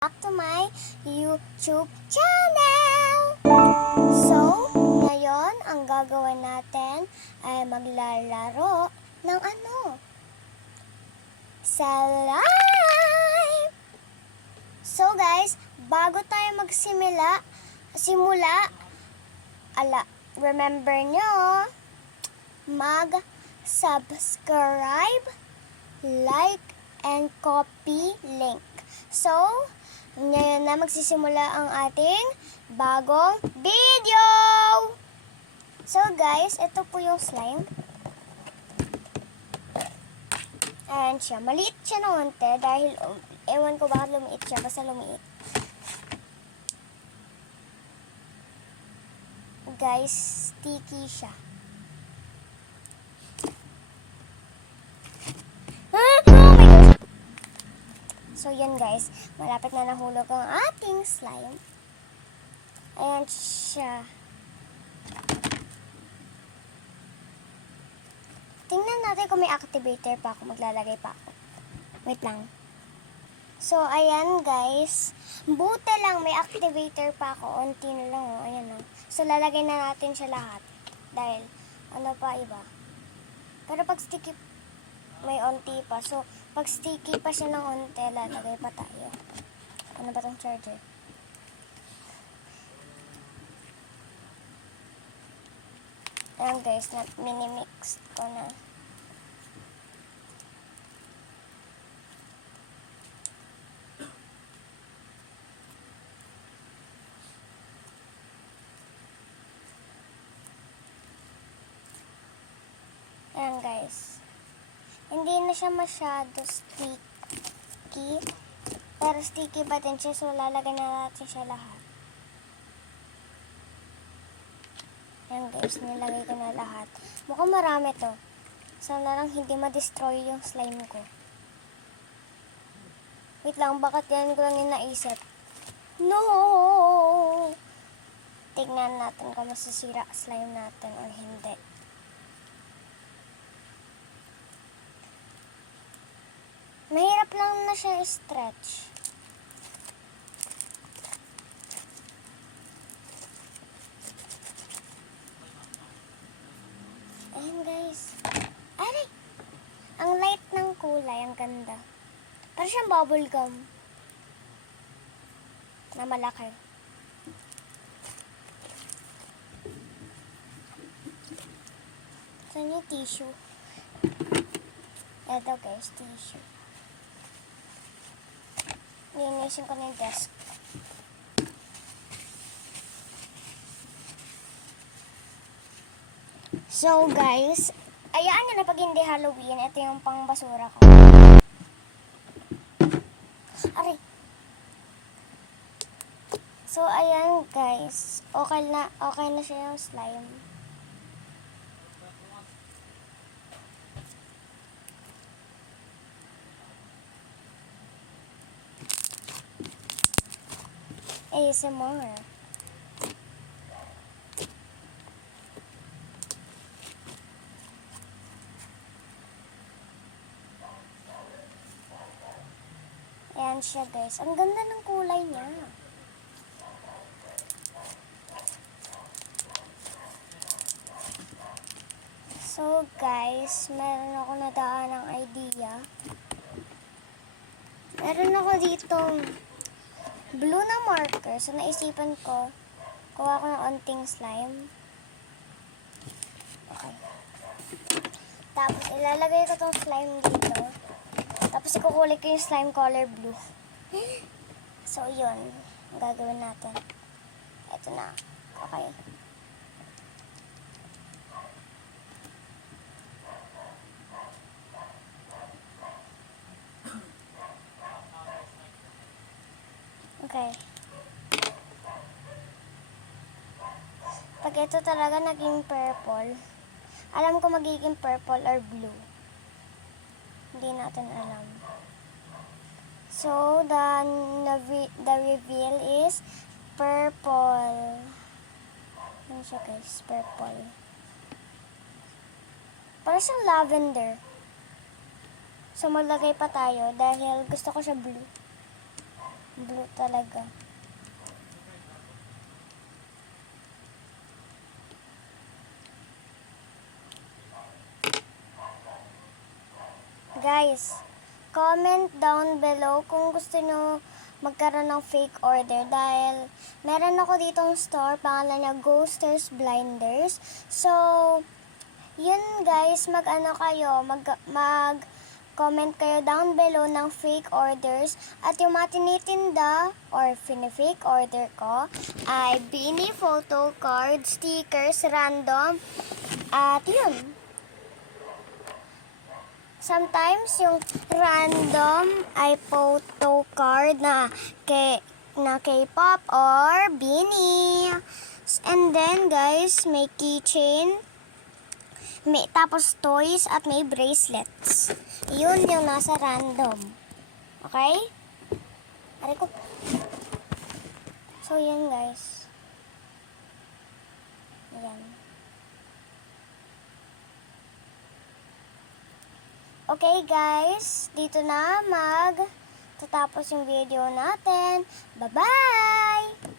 Back to my YouTube channel! So, ngayon, ang gagawin natin ay maglalaro ng slime! So guys, bago tayo remember nyo, mag-subscribe, like, and copy link. So, ngayon na magsisimula ang ating bagong video! So guys, ito po yung slime. Ayan siya. Maliit siya ng onte dahil ewan ko bakit lumiit siya. Basta lumiit. Guys, sticky siya. So, yan guys. Malapit na nahulog ang ating slime. Ayan siya. Tingnan natin kung may activator pa ako. Maglalagay pa ako. Wait lang. So, ayan guys. Buti lang may activator pa ako. Unti na lang. Oh. Ayan oh. So, lalagay na natin siya lahat. Dahil, ano pa iba. Pero pag sticky, may onti pa. So, pag sticky pa siya ng onte, lalagay pa tayo. Ano ba tong charger? Ayan guys, mini-mix ko na. Ayan guys. Hindi na siya masyado sticky. Pero sticky pa din siya. So, lalagay na natin siya lahat. Ayan guys, nilagay ko na lahat. Mukhang marami to. Sana lang hindi ma-destroy yung slime ko. Wait lang, bakit yan ko lang yung naisip? No! Tignan natin kung masisira slime natin o hindi. Mahirap lang na siya i-stretch. Ayan guys. Aray! Ang light ng kulay, ang ganda. Parang siyang bubble gum. Na malaki. Saan yung tissue? Ito guys, tissue. Linisin ko na yung desk. So guys, ayaan nyo na pag hindi Halloween, ito yung pangbasura ko. Aray! So ayan guys, okay na siya yung slime. ASMR. Ayan siya guys. Ang ganda ng kulay niya. So guys, meron ako nadaan ng idea. Meron ako ditong blue na marker. So naisipan ko, kuha ko ng onting slime. Okay. Tapos ilalagay ko tong slime dito. Tapos ikukulay ko yung slime color blue. So yun, ang gagawin natin. Ito na. Okay. Okay. Pag ito talaga naging purple, alam ko magiging purple or blue. Hindi natin alam. So, the reveal is purple. Ano siya guys? Purple. Parang siyang lavender. So, maglagay pa tayo dahil gusto ko siya blue. Blue talaga. Guys, comment down below kung gusto nyo magkaroon ng fake order dahil meron ako ditong store, pangalan niya Ghosters Blinders. So, yun guys, mag-ano kayo, mag-comment kayo down below ng fake orders at yung mga tinitinda or fake order ko ay beanie, photo card, stickers, random, at yun. Sometimes yung random ay photo card na K-pop or beanie. And then guys, may keychain, may tapos toys at may bracelets. Yun yung nasa random. Okay? Aray ko. So yun guys. Ayan. Okay guys, dito na tatapos yung video natin. Bye-bye!